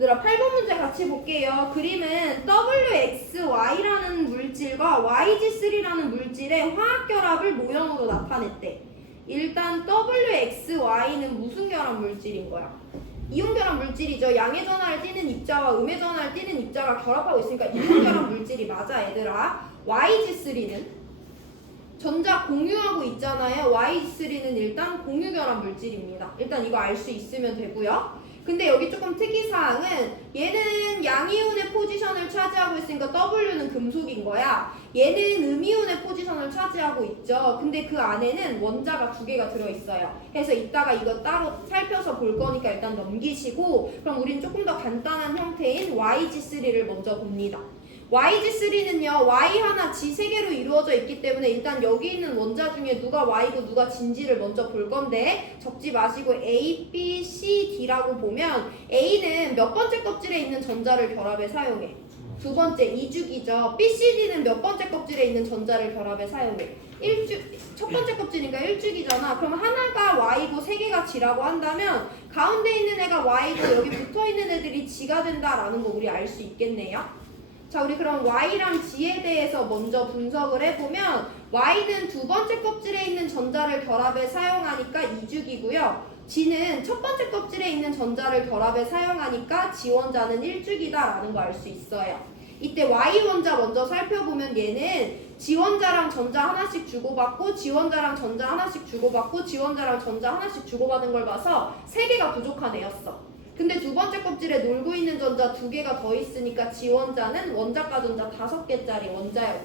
얘들아 8번 문제 같이 볼게요. 그림은 WXY라는 물질과 YG3라는 물질의 화학결합을 모형으로 나타냈대. 일단 WXY는 무슨 결합 물질인 거야? 이온결합 물질이죠. 양의 전하를 띠는 입자와 음의 전하를 띠는 입자가 결합하고 있으니까 이온결합 물질이 맞아 얘들아. YG3는 전자 공유하고 있잖아요. YG3는 일단 공유결합 물질입니다. 일단 이거 알 수 있으면 되고요. 근데 여기 조금 특이사항은 얘는 양이온의 포지션을 차지하고 있으니까 W는 금속인 거야. 얘는 음이온의 포지션을 차지하고 있죠. 근데 그 안에는 원자가 2개가 들어있어요. 그래서 이따가 이거 따로 살펴서 볼 거니까 일단 넘기시고, 그럼 우린 조금 더 간단한 형태인 YG3를 먼저 봅니다. YG3는요, Y 하나 G 3개로 이루어져 있기 때문에 일단 여기 있는 원자 중에 누가 Y고 누가 G인지를 먼저 볼 건데, 적지 마시고 A, B, C, D라고 보면 A는 몇 번째 껍질에 있는 전자를 결합에 사용해? 2번째, 2주기죠. B, C, D는 몇 번째 껍질에 있는 전자를 결합에 사용해? 첫 번째 껍질이니까 1주기잖아. 그럼 하나가 Y고 3개가 G라고 한다면 가운데 있는 애가 Y고 여기 붙어있는 애들이 G가 된다라는 거 우리 알 수 있겠네요. 자, 우리 그럼 Y랑 G에 대해서 먼저 분석을 해보면 Y는 2번째 껍질에 있는 전자를 결합에 사용하니까 2주기고요. G는 첫 번째 껍질에 있는 전자를 결합에 사용하니까 G 원자는 1주기다라는 거 알 수 있어요. 이때 Y 원자 먼저 살펴보면 얘는 G 원자랑 전자 하나씩 주고받고 G 원자랑 전자 하나씩 주고받고 G 원자랑 전자 하나씩 주고받은 걸 봐서 3개가 부족한 애였어. 근데 2번째 껍질에 놀고 있는 전자 2개가 더 있으니까 G원자는 원자가 전자 5개짜리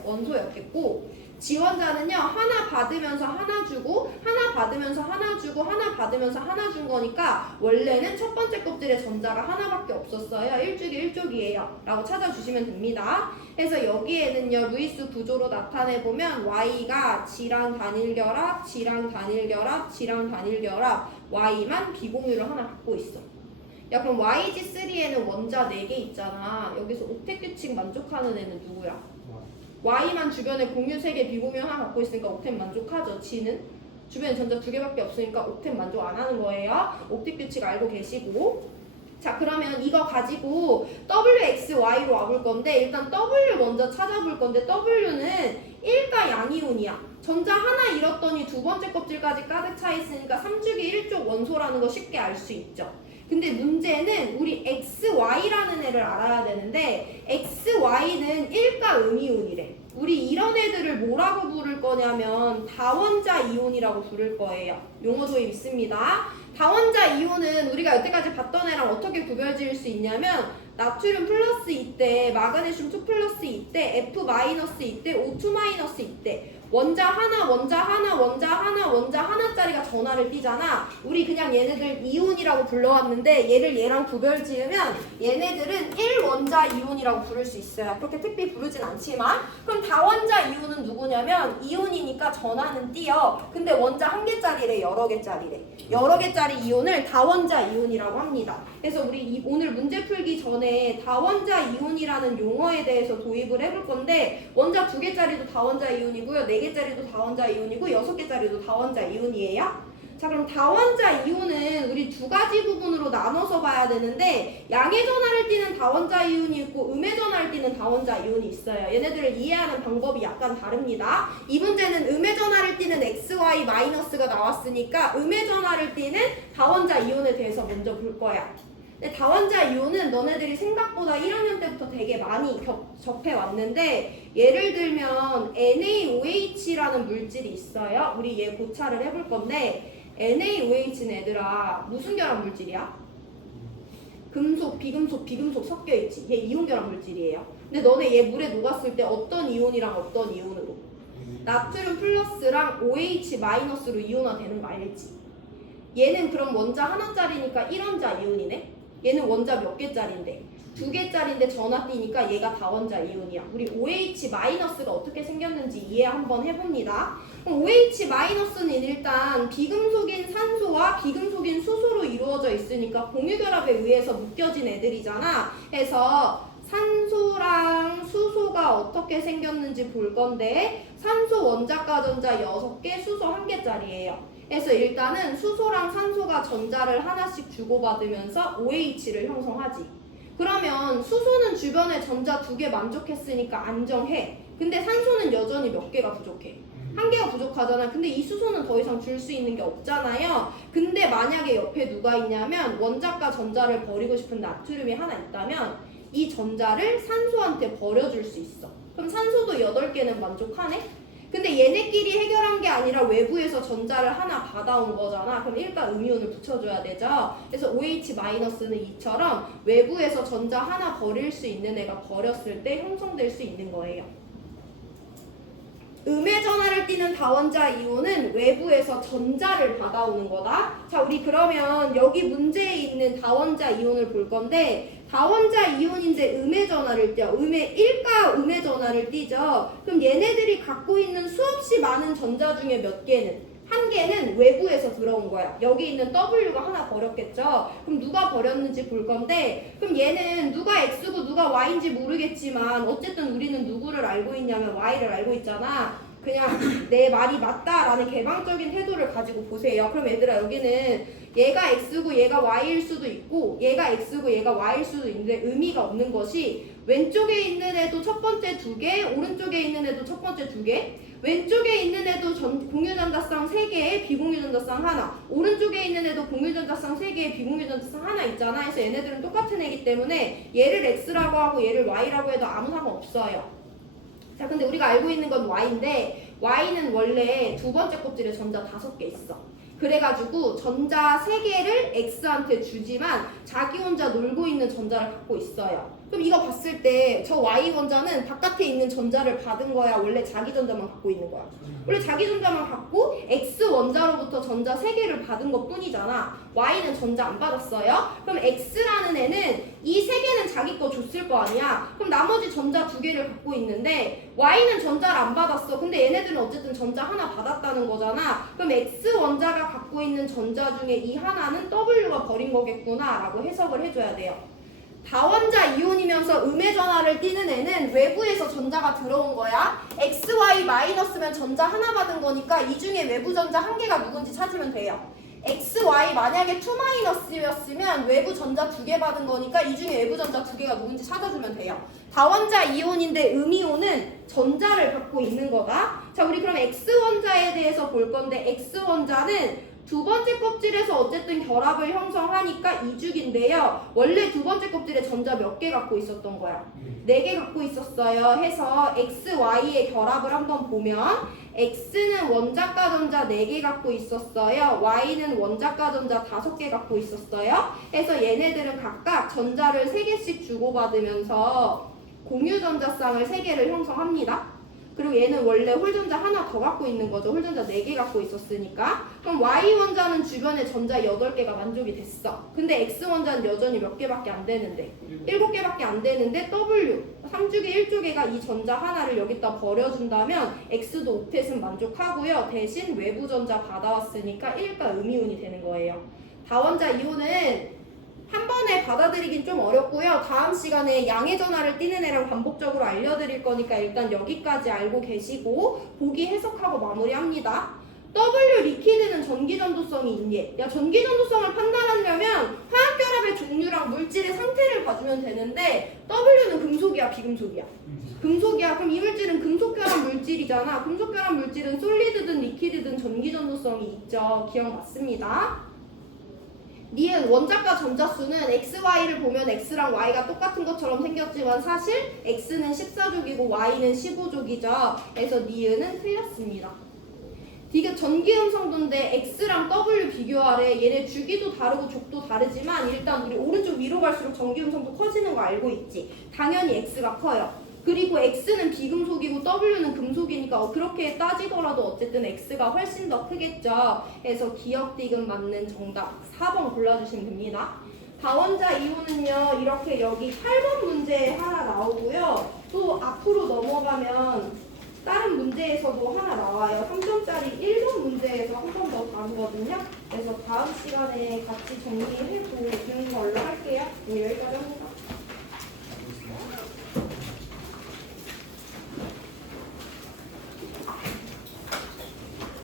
원소였겠고, G원자는요 하나 받으면서 하나 주고 하나 받으면서 하나 주고 하나 받으면서 하나 준 거니까 원래는 첫 번째 껍질에 전자가 하나밖에 없었어요. 1주기 1쪽이에요 라고 찾아주시면 됩니다. 그래서 여기에는요 루이스 구조로 나타내보면 Y가 G랑 단일결합, G랑 단일결합, G랑 단일결합, Y만 비공유를 하나 갖고 있어. 야, 그럼 YG3에는 원자 4개 있잖아. 여기서 옥텟 규칙 만족하는 애는 누구야? Y만 주변에 공유 3개, 비공유 하나 갖고 있으니까 옥텟 만족하죠. G는 주변에 전자 2개밖에 없으니까 옥텟 만족 안 하는 거예요. 옥텟 규칙 알고 계시고. 자, 그러면 이거 가지고 WXY로 와볼 건데, 일단 W 먼저 찾아볼 건데, W는 1가 양이온이야. 전자 하나 잃었더니 2번째 껍질까지 가득 차 있으니까 3주기 1쪽 원소라는 거 쉽게 알 수 있죠. 근데 문제는 우리 XY라는 애를 알아야 되는데, XY는 1가 음이온이래. 우리 이런 애들을 뭐라고 부를 거냐면 다원자 이온이라고 부를 거예요. 용어 도입 있습니다. 다원자 이온은 우리가 여태까지 봤던 애랑 어떻게 구별 지을 수 있냐면, 나트륨 플러스 이때, 마그네슘 2 플러스 이때, F 마이너스 이때, O2 마이너스 이때, 원자 하나, 원자 하나, 원자 하나, 원자 하나짜리가 전하를 띠잖아. 우리 그냥 얘네들 이온이라고 불러왔는데 얘를 얘랑 구별 지으면 얘네들은 1원자 이온이라고 부를 수 있어요. 그렇게 특별히 부르진 않지만. 그럼 다원자 이온은 누구냐면 이온이니까 전하는 띠요. 근데 원자 1개짜리래, 여러 개짜리래. 여러 개짜리 이온을 다원자 이온이라고 합니다. 그래서 우리 오늘 문제 풀기 전에 다원자 이온이라는 용어에 대해서 도입을 해볼 건데, 원자 2개짜리도 다원자 이온이고요, 4개짜리도 다원자 이온이고 6개짜리도 다원자 이온이에요. 자, 그럼 다원자 이온은 우리 2가지 부분으로 나눠서 봐야 되는데, 양의 전하를 띠는 다원자 이온이 있고 음의 전하를 띠는 다원자 이온이 있어요. 얘네들을 이해하는 방법이 약간 다릅니다. 이 문제는 음의 전하를 띠는 XY 마이너스가 나왔으니까 음의 전하를 띠는 다원자 이온에 대해서 먼저 볼 거야. 근데 다원자 이온은 너네들이 생각보다 1학년 때부터 되게 많이 접해왔는데, 예를 들면 NaOH라는 물질이 있어요. 우리 얘 고찰을 해볼 건데, NaOH는 얘들아 무슨 결합 물질이야? 금속, 비금속 섞여있지. 얘 이온 결합 물질이에요. 근데 너네 얘 물에 녹았을 때 어떤 이온이랑 어떤 이온으로? 나트륨 플러스랑 OH 마이너스로 이온화 되는 거 알겠지? 얘는 그럼 원자 하나짜리니까 1원자 이온이네? 얘는 원자 몇 개짜리인데? 2개짜리인데 전하띠니까 얘가 다원자 이온이야. 우리 OH 마이너스가 어떻게 생겼는지 이해 한번 해봅니다. 그럼 OH 마이너스는 일단 비금속인 산소와 비금속인 수소로 이루어져 있으니까 공유결합에 의해서 묶여진 애들이잖아. 그래서 산소랑 수소가 어떻게 생겼는지 볼 건데, 산소 원자가 전자 6개, 수소 1개짜리예요. 그래서 일단은 수소랑 산소가 전자를 하나씩 주고받으면서 OH를 형성하지. 그러면 수소는 주변에 전자 2개 만족했으니까 안정해. 근데 산소는 여전히 몇 개가 부족해? 1개가 부족하잖아. 근데 이 수소는 더 이상 줄 수 있는 게 없잖아요. 근데 만약에 옆에 누가 있냐면 원자과 전자를 버리고 싶은 나트륨이 하나 있다면 이 전자를 산소한테 버려줄 수 있어. 그럼 산소도 8개는 만족하네? 근데 얘네끼리 해결한 게 아니라 외부에서 전자를 하나 받아온 거잖아. 그럼 일단 음이온을 붙여줘야 되죠. 그래서 OH-는 2처럼 외부에서 전자 하나 버릴 수 있는 애가 버렸을 때 형성될 수 있는 거예요. 음의 전하를 띠는 다원자 이온은 외부에서 전자를 받아오는 거다. 자, 우리 그러면 여기 문제에 있는 다원자 이온을 볼 건데 다원자 이온이 이제 음의 전하를 띄어. 일가 음의 전하를 띠죠. 그럼 얘네들이 갖고 있는 수없이 많은 전자 중에 몇 개는? 1개는 외부에서 들어온 거야. 여기 있는 W가 하나 버렸겠죠. 그럼 누가 버렸는지 볼 건데 그럼 얘는 누가 X고 누가 Y인지 모르겠지만 어쨌든 우리는 누구를 알고 있냐면 Y를 알고 있잖아. 그냥 내 말이 맞다라는 개방적인 태도를 가지고 보세요. 그럼 얘들아 여기는 얘가 X고 얘가 Y일 수도 있고 얘가 X고 얘가 Y일 수도 있는데 의미가 없는 것이 왼쪽에 있는 애도 첫 번째 2개, 오른쪽에 있는 애도 첫 번째 2개, 왼쪽에 있는 애도 공유전자쌍 3개에 비공유전자쌍 하나, 오른쪽에 있는 애도 공유전자쌍 3개에 비공유전자쌍 하나 있잖아. 그래서 얘네들은 똑같은 애기 때문에 얘를 X라고 하고 얘를 Y라고 해도 아무 상관없어요. 자, 근데 우리가 알고 있는 건 Y인데 Y는 원래 두 번째 껍질에 전자 5개 있어. 그래가지고 전자 3개를 X한테 주지만 자기 혼자 놀고 있는 전자를 갖고 있어요. 그럼 이거 봤을 때 저 Y 원자는 바깥에 있는 전자를 받은 거야? 원래 자기 전자만 갖고 있는 거야? 원래 자기 전자만 갖고 X 원자로부터 전자 3개를 받은 것 뿐이잖아. Y는 전자 안 받았어요? 그럼 X라는 애는 이 3개는 자기 거 줬을 거 아니야? 그럼 나머지 전자 2개를 갖고 있는데 Y는 전자를 안 받았어. 근데 얘네들은 어쨌든 전자 하나 받았다는 거잖아. 그럼 X 원자가 갖고 있는 전자 중에 이 하나는 W가 버린 거겠구나 라고 해석을 해줘야 돼요. 다원자 이온이면서 음의 전하를 띠는 애는 외부에서 전자가 들어온 거야. XY 마이너스면 전자 하나 받은 거니까 이 중에 외부 전자 1개가 누군지 찾으면 돼요. XY 만약에 2 마이너스였으면 외부 전자 2개 받은 거니까 이 중에 외부 전자 2개가 누군지 찾아주면 돼요. 다원자 이온인데 음이온은 전자를 갖고 있는 거다. 자, 우리 그럼 X원자에 대해서 볼 건데 X원자는 두 번째 껍질에서 어쨌든 결합을 형성하니까 이죽인데요. 원래 두 번째 껍질에 전자 몇 개 갖고 있었던 거야? 4개 갖고 있었어요. 해서 XY의 결합을 한번 보면 X는 원자과 전자 4개 갖고 있었어요. Y는 원자과 전자 5개 갖고 있었어요. 해서 얘네들은 각각 전자를 3개씩 주고받으면서 공유전자쌍을 3개를 형성합니다. 그리고 얘는 원래 홀전자 하나 더 갖고 있는 거죠. 홀전자 4개 갖고 있었으니까. 그럼 Y원자는 주변에 전자 8개가 만족이 됐어. 근데 X원자는 여전히 몇 개밖에 안 되는데 7개밖에 안 되는데 W 3쪽에 1쪽에가 이 전자 하나를 여기다 버려준다면 X도 옥텟은 만족하고요. 대신 외부 전자 받아왔으니까 1가 음이온이 되는 거예요. 다원자 이온은 한 번에 받아들이긴 좀 어렵고요. 다음 시간에 양의 전하를 띠는 애랑 반복적으로 알려드릴 거니까 일단 여기까지 알고 계시고 보기 해석하고 마무리합니다. W 리퀴드는 전기전도성이 있니? 야, 전기전도성을 판단하려면 화학결합의 종류랑 물질의 상태를 봐주면 되는데 W는 금속이야, 비금속이야? 금속이야. 그럼 이 물질은 금속결합 물질이잖아. 금속결합 물질은 솔리드든 리퀴드든 전기전도성이 있죠. 기억 맞습니다. 니은 원자과 전자수는 XY를 보면 X랑 Y가 똑같은 것처럼 생겼지만 사실 X는 14족이고 Y는 15족이죠. 그래서 니은은 틀렸습니다. 이게 전기음성도인데 X랑 W 비교하래. 얘네 주기도 다르고 족도 다르지만 일단 우리 오른쪽 위로 갈수록 전기음성도 커지는 거 알고 있지. 당연히 X가 커요. 그리고 X는 비금속이고 W는 금속이니까 그렇게 따지더라도 어쨌든 X가 훨씬 더 크겠죠. 그래서 기억 디귿 맞는 정답 4번 골라주시면 됩니다. 다원자 이온은요 이렇게 여기 8번 문제에 하나 나오고요. 또 앞으로 넘어가면 다른 문제에서도 하나 나와요. 3점짜리 1번 문제에서 한 번 더 다루거든요. 그래서 다음 시간에 같이 정리해보는 걸로 할게요. 여기까지 합니다.